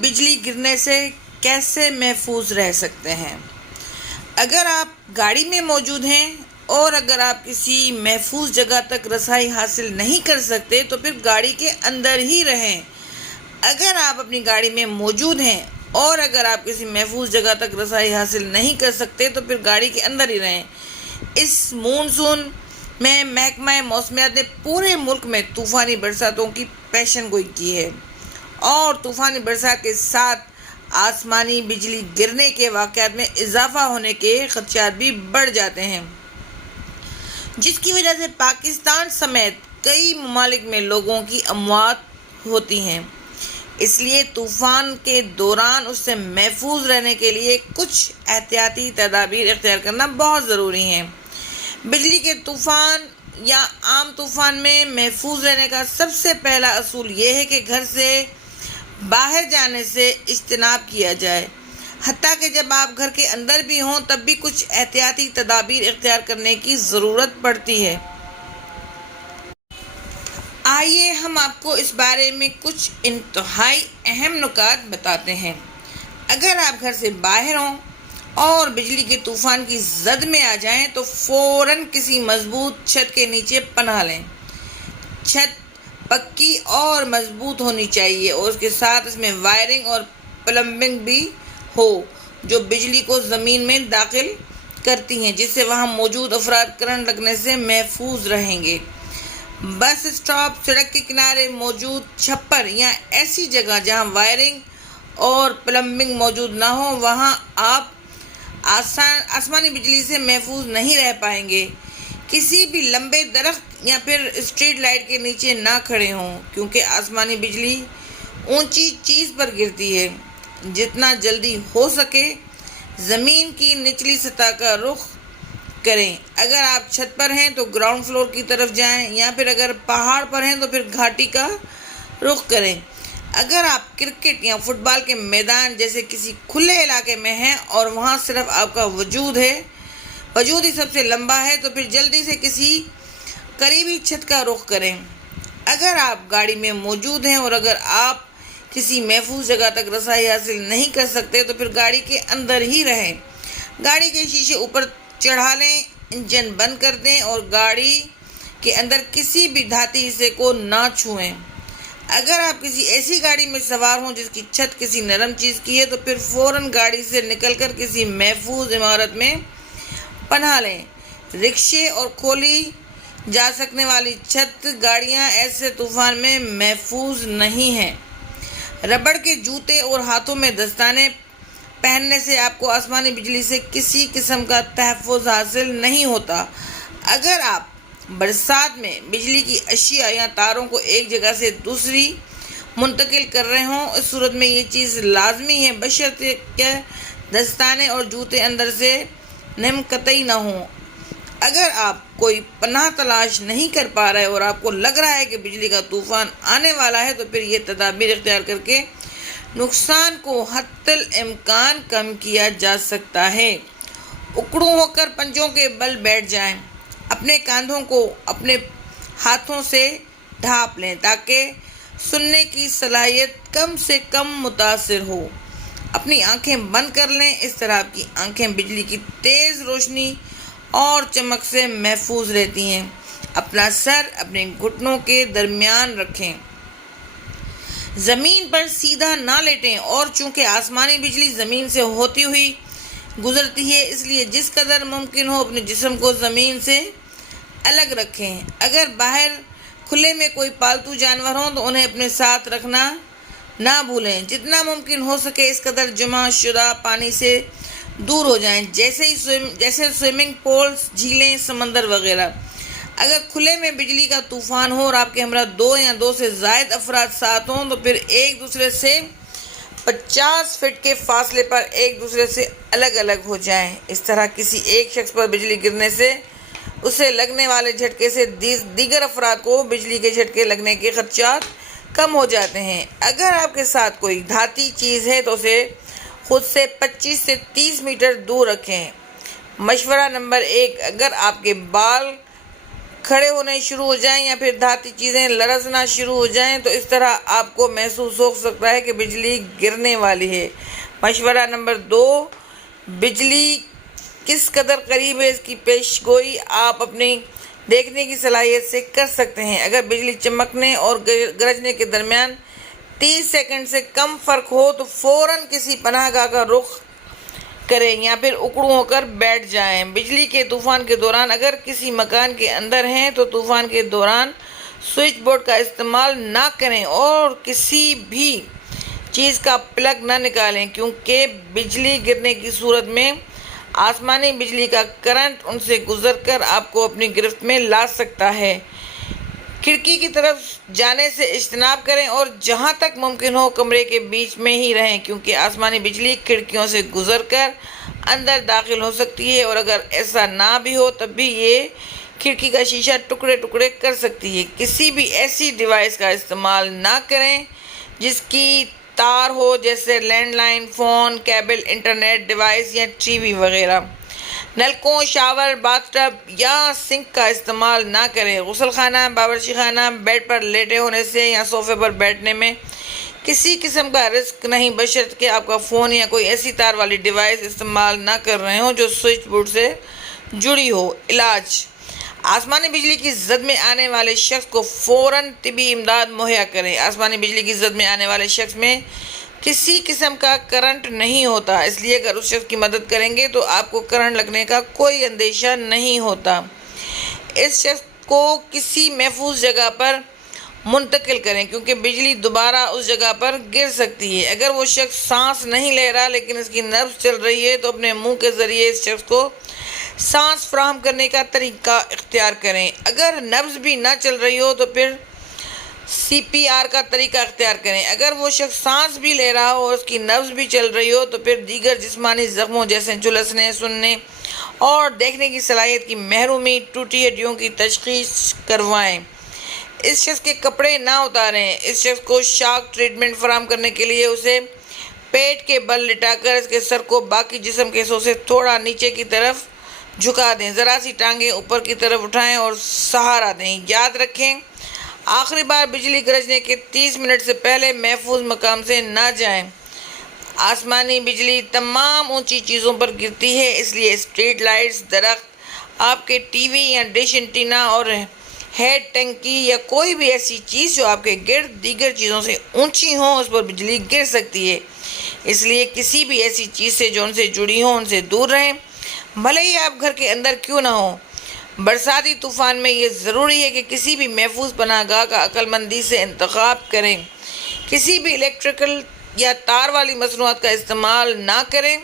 بجلی گرنے سے کیسے محفوظ رہ سکتے ہیں؟ اگر آپ گاڑی میں موجود ہیں اور اگر آپ کسی محفوظ جگہ تک رسائی حاصل نہیں کر سکتے تو پھر گاڑی کے اندر ہی رہیں۔ اگر آپ اپنی گاڑی میں موجود ہیں اور اگر آپ کسی محفوظ جگہ تک رسائی حاصل نہیں کر سکتے تو پھر گاڑی کے اندر ہی رہیں۔ اس مونسون میں محکمہ موسمیات نے پورے ملک میں طوفانی برساتوں کی پیشن گوئی کی ہے اور طوفانی برسات کے ساتھ آسمانی بجلی گرنے کے واقعات میں اضافہ ہونے کے خدشات بھی بڑھ جاتے ہیں، جس کی وجہ سے پاکستان سمیت کئی ممالک میں لوگوں کی اموات ہوتی ہیں۔ اس لیے طوفان کے دوران اس سے محفوظ رہنے کے لیے کچھ احتیاطی تدابیر اختیار کرنا بہت ضروری ہے۔ بجلی کے طوفان یا عام طوفان میں محفوظ رہنے کا سب سے پہلا اصول یہ ہے کہ گھر سے باہر جانے سے اجتناب کیا جائے۔ حتیٰ کہ جب آپ گھر کے اندر بھی ہوں تب بھی کچھ احتیاطی تدابیر اختیار کرنے کی ضرورت پڑتی ہے۔ آئیے ہم آپ کو اس بارے میں کچھ انتہائی اہم نکات بتاتے ہیں۔ اگر آپ گھر سے باہر ہوں اور بجلی کے طوفان کی زد میں آ جائیں تو فوراً کسی مضبوط چھت کے نیچے پناہ لیں۔ چھت پکی اور مضبوط ہونی چاہیے اور اس کے ساتھ اس میں وائرنگ اور پلمبنگ بھی ہو جو بجلی کو زمین میں داخل کرتی ہیں، جس سے وہاں موجود افراد کرنٹ لگنے سے محفوظ رہیں گے۔ بس اسٹاپ، سڑک کے کنارے موجود چھپر یا ایسی جگہ جہاں وائرنگ اور پلمبنگ موجود نہ ہو وہاں آپ آسمانی بجلی سے محفوظ نہیں رہ پائیں گے۔ کسی بھی لمبے درخت یا پھر اسٹریٹ لائٹ کے نیچے نہ کھڑے ہوں کیونکہ آسمانی بجلی اونچی چیز پر گرتی ہے۔ جتنا جلدی ہو سکے زمین کی نچلی سطح کا رخ کریں۔ اگر آپ چھت پر ہیں تو گراؤنڈ فلور کی طرف جائیں یا پھر اگر پہاڑ پر ہیں تو پھر گھاٹی کا رخ کریں۔ اگر آپ کرکٹ یا فٹ بال کے میدان جیسے کسی کھلے علاقے میں ہیں اور وہاں صرف آپ کا وجود ہی سب سے لمبا ہے تو پھر جلدی سے کسی قریبی چھت کا رخ کریں۔ اگر آپ گاڑی میں موجود ہیں اور اگر آپ کسی محفوظ جگہ تک رسائی حاصل نہیں کر سکتے تو پھر گاڑی کے اندر ہی رہیں۔ گاڑی کے شیشے اوپر چڑھا لیں، انجن بند کر دیں اور گاڑی کے اندر کسی بھی دھاتی حصے کو نہ چھوئیں۔ اگر آپ کسی ایسی گاڑی میں سوار ہوں جس کی چھت کسی نرم چیز کی ہے تو پھر فوراً گاڑی سے نکل کر کسی محفوظ عمارت میں پناہ لیں۔ رکشے اور کھولی جا سکنے والی چھت گاڑیاں ایسے طوفان میں محفوظ نہیں ہیں۔ ربڑ کے جوتے اور ہاتھوں میں دستانے پہننے سے آپ کو آسمانی بجلی سے کسی قسم کا تحفظ حاصل نہیں ہوتا۔ اگر آپ برسات میں بجلی کی اشیاء یا تاروں کو ایک جگہ سے دوسری منتقل کر رہے ہوں اس صورت میں یہ چیز لازمی ہے بشرطیکہ کہ دستانے اور جوتے اندر سے نم قطعی نہ ہوں۔ اگر آپ کوئی پناہ تلاش نہیں کر پا رہے اور آپ کو لگ رہا ہے کہ بجلی کا طوفان آنے والا ہے تو پھر یہ تدابیر اختیار کر کے نقصان کو حتی الامکان کم کیا جا سکتا ہے۔ اکڑوں ہو کر پنجوں کے بل بیٹھ جائیں۔ اپنے کاندھوں کو اپنے ہاتھوں سے ڈھانپ لیں تاکہ سننے کی صلاحیت کم سے کم متاثر ہو۔ اپنی آنکھیں بند کر لیں، اس طرح آپ کی آنکھیں بجلی کی تیز روشنی اور چمک سے محفوظ رہتی ہیں۔ اپنا سر اپنے گھٹنوں کے درمیان رکھیں، زمین پر سیدھا نہ لیٹیں اور چونکہ آسمانی بجلی زمین سے ہوتی ہوئی گزرتی ہے اس لیے جس قدر ممکن ہو اپنے جسم کو زمین سے الگ رکھیں۔ اگر باہر کھلے میں کوئی پالتو جانور ہوں تو انہیں اپنے ساتھ رکھنا نہ بھولیں۔ جتنا ممکن ہو سکے اس قدر جمع شدہ پانی سے دور ہو جائیں، جیسے سوئمنگ پولز، جھیلیں، سمندر وغیرہ۔ اگر کھلے میں بجلی کا طوفان ہو اور آپ کے ہمراہ 2 یا 2 سے زائد افراد ساتھ ہوں تو پھر ایک دوسرے سے 50 فٹ کے فاصلے پر ایک دوسرے سے الگ الگ ہو جائیں۔ اس طرح کسی ایک شخص پر بجلی گرنے سے اسے لگنے والے جھٹکے سے دیگر افراد کو بجلی کے جھٹکے لگنے کے خدشات کم ہو جاتے ہیں۔ اگر آپ کے ساتھ کوئی دھاتی چیز ہے تو اسے خود سے 25 سے 30 میٹر دور رکھیں۔ مشورہ نمبر 1، اگر آپ کے بال کھڑے ہونے شروع ہو جائیں یا پھر دھاتی چیزیں لرزنا شروع ہو جائیں تو اس طرح آپ کو محسوس ہو سکتا ہے کہ بجلی گرنے والی ہے۔ مشورہ نمبر 2، بجلی کس قدر قریب ہے اس کی پیش گوئی آپ اپنی دیکھنے کی صلاحیت سے کر سکتے ہیں۔ اگر بجلی چمکنے اور گرجنے کے درمیان 30 سیکنڈ سے کم فرق ہو تو فوراً کسی پناہ گاہ کا رخ کریں یا پھر اکڑوں ہو کر بیٹھ جائیں۔ بجلی کے طوفان کے دوران اگر کسی مکان کے اندر ہیں تو طوفان کے دوران سوئچ بورڈ کا استعمال نہ کریں اور کسی بھی چیز کا پلگ نہ نکالیں، کیونکہ بجلی گرنے کی صورت میں آسمانی بجلی کا کرنٹ ان سے گزر کر آپ کو اپنی گرفت میں لا سکتا ہے۔ کھڑکی کی طرف جانے سے اجتناب کریں اور جہاں تک ممکن ہو کمرے کے بیچ میں ہی رہیں، کیونکہ آسمانی بجلی کھڑکیوں سے گزر کر اندر داخل ہو سکتی ہے اور اگر ایسا نہ بھی ہو تب بھی یہ کھڑکی کا شیشہ ٹکڑے ٹکڑے کر سکتی ہے۔ کسی بھی ایسی ڈیوائس کا استعمال نہ کریں جس کی تار ہو، جیسے land line, phone, cable, internet device یا ٹی وی وغیرہ۔ نلکوں، شاور، باتھ ٹب یا سنک کا استعمال نہ کریں۔ غسل خانہ، باورچی خانہ، بیڈ پر لیٹے ہونے سے یا صوفے پر بیٹھنے میں کسی قسم کا رسک نہیں، بشرطیکہ آپ کا فون یا کوئی ایسی تار والی ڈیوائس استعمال نہ کر رہے ہوں جو سوئچ بورڈ سے جڑی ہو۔ علاج: آسمانی بجلی کی زد میں آنے والے شخص کو فوراً طبی امداد مہیا کریں۔ آسمانی بجلی کی زد میں آنے والے شخص میں کسی قسم کا کرنٹ نہیں ہوتا، اس لیے اگر اس شخص کی مدد کریں گے تو آپ کو کرنٹ لگنے کا کوئی اندیشہ نہیں ہوتا۔ اس شخص کو کسی محفوظ جگہ پر منتقل کریں، کیونکہ بجلی دوبارہ اس جگہ پر گر سکتی ہے۔ اگر وہ شخص سانس نہیں لے رہا لیکن اس کی نبض چل رہی ہے تو اپنے منہ کے ذریعے اس شخص کو سانس فراہم کرنے کا طریقہ اختیار کریں۔ اگر نبض بھی نہ چل رہی ہو تو پھر CPR کا طریقہ اختیار کریں۔ اگر وہ شخص سانس بھی لے رہا ہو اور اس کی نبض بھی چل رہی ہو تو پھر دیگر جسمانی زخموں جیسے جھلسنے، سننے اور دیکھنے کی صلاحیت کی محرومی، ٹوٹی ہڈیوں کی تشخیص کروائیں۔ اس شخص کے کپڑے نہ اتاریں۔ اس شخص کو شاک ٹریٹمنٹ فراہم کرنے کے لیے اسے پیٹ کے بل لٹا کر اس کے سر کو باقی جسم کے حصوں سے تھوڑا نیچے کی طرف جھکا دیں۔ ذرا سی ٹانگیں اوپر کی طرف اٹھائیں اور سہارا دیں۔ یاد رکھیں، آخری بار بجلی گرجنے کے 30 منٹ سے پہلے محفوظ مقام سے نہ جائیں۔ آسمانی بجلی تمام اونچی چیزوں پر گرتی ہے، اس لیے اسٹریٹ لائٹس، درخت، آپ کے ٹی وی یا ڈش اینٹینا اور ہیڈ ٹنکی یا کوئی بھی ایسی چیز جو آپ کے گرد دیگر چیزوں سے اونچی ہوں، اس پر بجلی گر سکتی ہے۔ اس لیے کسی بھی ایسی چیز سے جو ان سے جڑی ہوں ان سے دور رہیں، بھلے ہی آپ گھر کے اندر کیوں نہ ہوں۔ برساتی طوفان میں یہ ضروری ہے کہ کسی بھی محفوظ پناہ گاہ کا عقل مندی سے انتخاب کریں۔ کسی بھی الیکٹریکل یا تار والی مصنوعات کا استعمال نہ کریں۔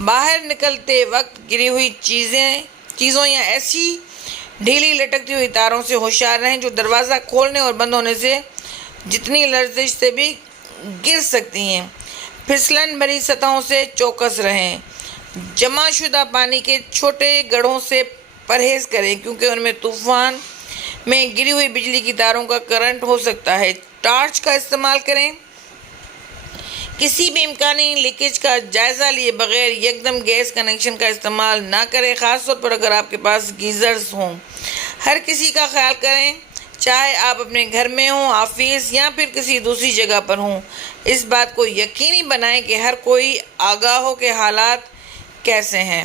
باہر نکلتے وقت گری ہوئی چیزوں یا ایسی ڈھیلی لٹکتی ہوئی تاروں سے ہوشیار رہیں جو دروازہ کھولنے اور بند ہونے سے جتنی لرزش سے بھی گر سکتی ہیں۔ پھسلن بھری سطحوں سے چوکس رہیں۔ جمع شدہ پانی کے چھوٹے گڑھوں سے پرہیز کریں، کیونکہ ان میں طوفان میں گری ہوئی بجلی کی تاروں کا کرنٹ ہو سکتا ہے۔ ٹارچ کا استعمال کریں۔ کسی بھی امکانی لیکیج کا جائزہ لیے بغیر یکدم گیس کنیکشن کا استعمال نہ کریں، خاص طور پر اگر آپ کے پاس گیزرز ہوں۔ ہر کسی کا خیال کریں، چاہے آپ اپنے گھر میں ہوں، آفس یا پھر کسی دوسری جگہ پر ہوں۔ اس بات کو یقینی بنائیں کہ ہر کوئی آگاہ ہو کہ حالات کیسے ہیں۔